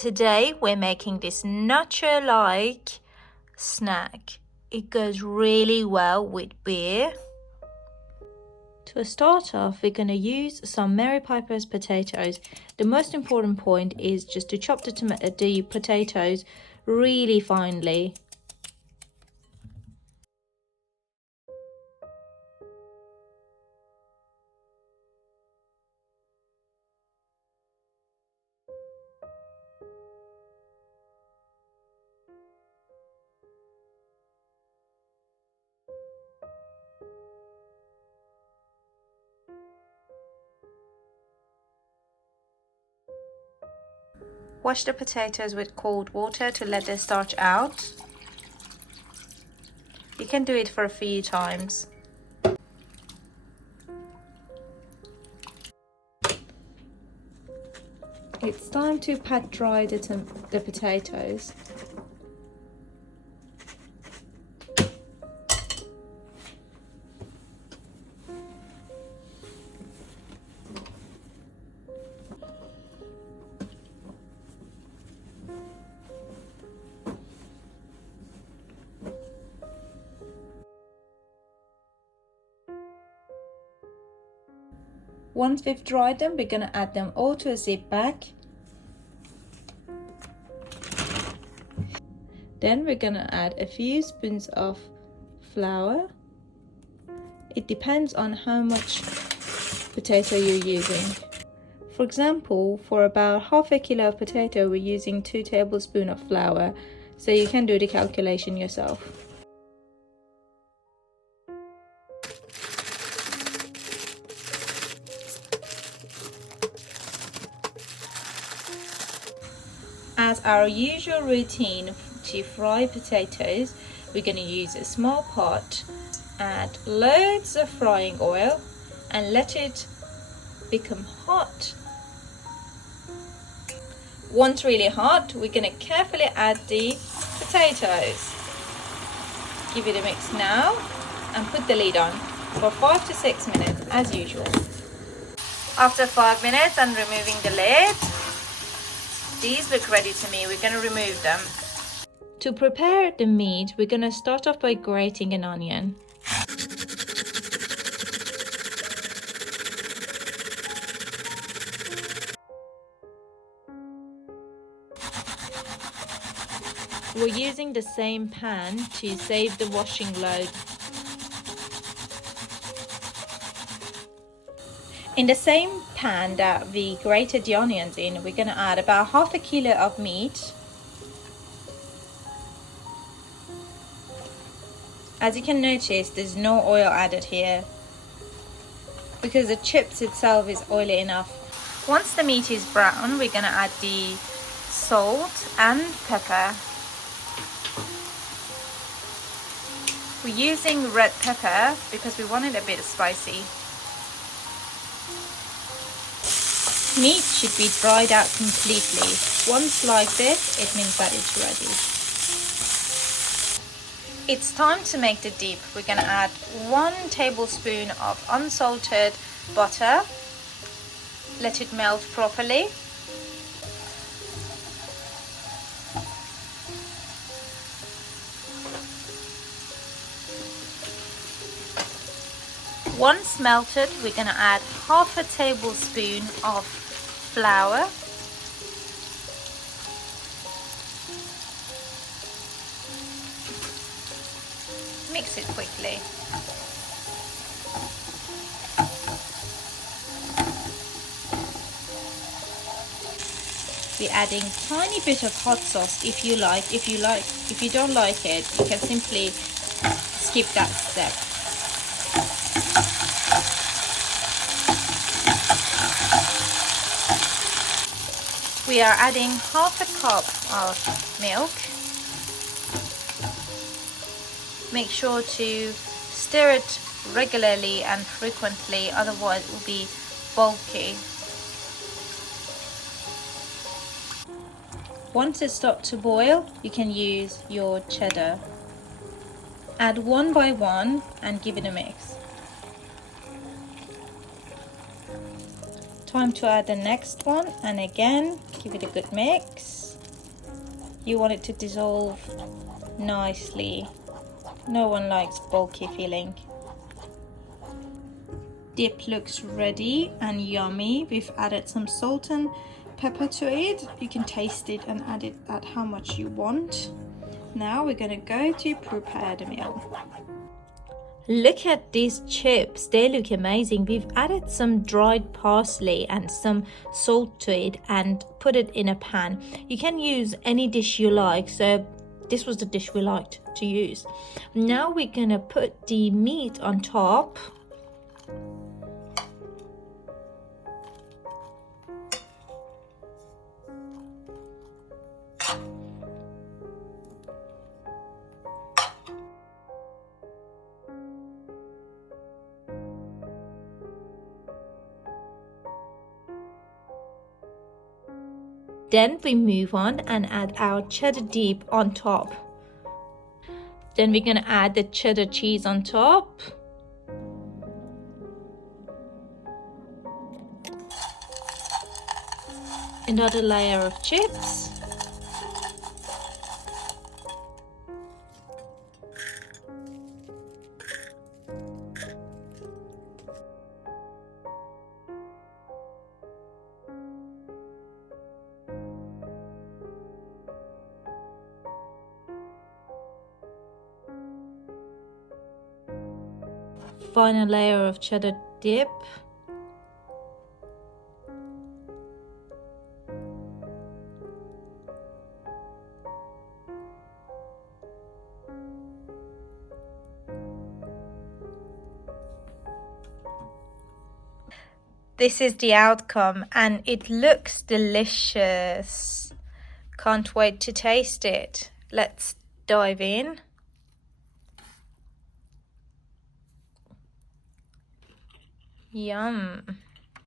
Today we're making this nacho-like snack. It goes really well with beer. To start off, we're going to use some Mary Piper's potatoes. The most important point is just to chop the potatoes really finely. Wash the potatoes with cold water to let the starch out. You can do it for a few times. It's time to pat dry the potatoes. Once we've dried them, we're going to add them all to a zip bag. Then we're going to add a few spoons of flour. It depends on how much potato you're using. For example, for about half a kilo of potato, we're using 2 tablespoons of flour, so you can do the calculation yourself. As our usual routine to fry potatoes, we're going to use a small pot, add loads of frying oil and let it become hot. Once really hot, we're going to carefully add the potatoes. Give it a mix now and put the lid on for 5 to 6 minutes as usual. After 5 minutes and removing the lid, these look ready to me. We're going to remove them. To prepare the meat, we're going to start off by grating an onion. We're using the same pan to save the washing load. In the same pan that we grated the onions in, we're going to add about half a kilo of meat. As you can notice, there's no oil added here because the chips itself is oily enough. Once the meat is brown, we're going to add the salt and pepper. We're using red pepper because we want it a bit spicy. Meat should be dried out completely. Once like this, it means that it's ready. It's time to make the dip. We're going to add 1 tablespoon of unsalted butter. Let it melt properly. Once melted, we're going to add half a tablespoon of flour. Mix it quickly. We're adding tiny bit of hot sauce if you like. If you don't like it, you can simply skip that step. We are adding half a cup of milk. Make sure to stir it regularly and frequently, otherwise it will be bulky. Once it stops to boil, you can use your cheddar. Add 1 by 1 and give it a mix. Time to add the next one and again give it a good mix. You want it to dissolve nicely. No one likes bulky feeling. Dip looks ready and yummy. We've added some salt and pepper to it. You can taste it and add it at how much you want. Now we're gonna go to prepare the meal. Look at these chips, they look amazing. We've added some dried parsley and some salt to it and put it in a pan. You can use any dish you like, so this was the dish we liked to use. Now we're gonna put the meat on top. Then we move on and add our cheddar dip on top. Then we're gonna add the cheddar cheese on top. Another layer of chips. Final layer of cheddar dip. This is the outcome and it looks delicious. Can't wait to taste it. Let's dive in. Yum.